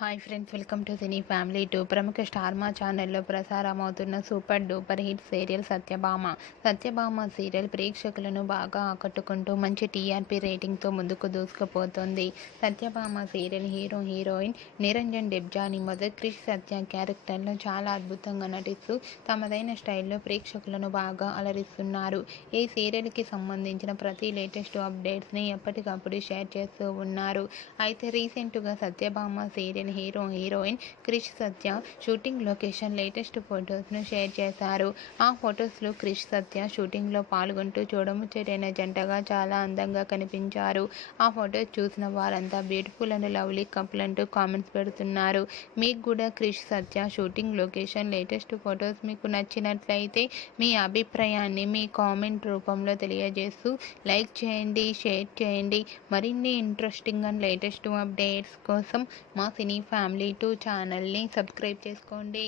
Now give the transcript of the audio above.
Hi friends, welcome to cine family two. ప్రముఖ star Maa ఛానల్లో ప్రసారమవుతున్న super duper hit serial Satyabhama serial ప్రేక్షకులను బాగా ఆకట్టుకుంటూ మంచి టీఆర్పీ రేటింగ్తో ముందుకు దూసుకుపోతుంది. సత్యభామ సీరియల్ హీరోయిన్ నిరంజన్ డెబ్జాని మొదటి క్రిష్ సత్య క్యారెక్టర్లో చాలా అద్భుతంగా నటిస్తూ తమదైన స్టైల్లో ప్రేక్షకులను బాగా అలరిస్తున్నారు. ఈ సీరియల్కి సంబంధించిన ప్రతి లేటెస్ట్ అప్డేట్స్ని ఎప్పటికప్పుడు షేర్ చేస్తూ ఉన్నారు. అయితే రీసెంట్గా సత్యభామ సీరియల్ హీరోయిన్ క్రిష్ సత్య షూటింగ్ లొకేషన్ లేటెస్ట్ ఫొటోస్ను షేర్ చేశారు. ఆ ఫొటోస్లో క్రిష్ సత్య షూటింగ్లో పాల్గొంటూ చూడముచ్చటైన జంటగా చాలా అందంగా కనిపించారు. ఆ ఫొటోస్ చూసిన వారంతా బ్యూటిఫుల్ అండ్ లవ్లీ కపుల్ అంటూ కామెంట్స్ పెడుతున్నారు. మీకు కూడా క్రిష్ సత్య షూటింగ్ లొకేషన్ లేటెస్ట్ ఫొటోస్ మీకు నచ్చినట్లయితే మీ అభిప్రాయాన్ని మీ కామెంట్ రూపంలో తెలియజేస్తూ లైక్ చేయండి, షేర్ చేయండి. మరిన్ని ఇంట్రెస్టింగ్ అండ్ లేటెస్ట్ అప్డేట్స్ కోసం మా సినీ ఫ్యామిలీ 2 ఛానల్ని సబ్స్క్రైబ్ చేసుకోండి.